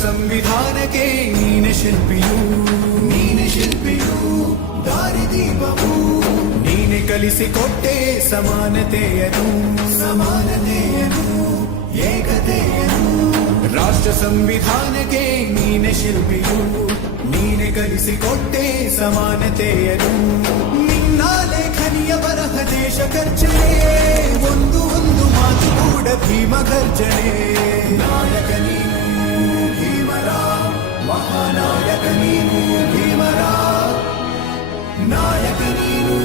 ಸಂವಿಧಾನಕ್ಕೆ ನೀನೆ ಶಿಲ್ಪಿಯು ದಾರಿದೀಪವು ನೀನೆ ಕಲಿಸಿಕೊಟ್ಟೆ ಸಮಾನತೆಯನು ಏಕತೆಯನು ರಾಷ್ಟ್ರ ಸಂವಿಧಾನಕ್ಕೆ ನೀನೆ ಶಿಲ್ಪಿಯು ನೀನೆ ಕಲಿಸಿಕೊಟ್ಟೆ ಸಮಾನತೆಯನು ನಿನ್ನ ಲೇಖನಿಯ ಬರಹ ದೇಶ ಖರ್ಚನೆ ಒಂದು ಮಾತು ಕೂಡ ಭೀಮ ಗರ್ಜನೆ ನಾಯಕ ನೀನು ಭೀಮರ ಮಹಾನಾಯಕ ನೀನು ಭೀಮರ ನಾಯಕ ನೀನು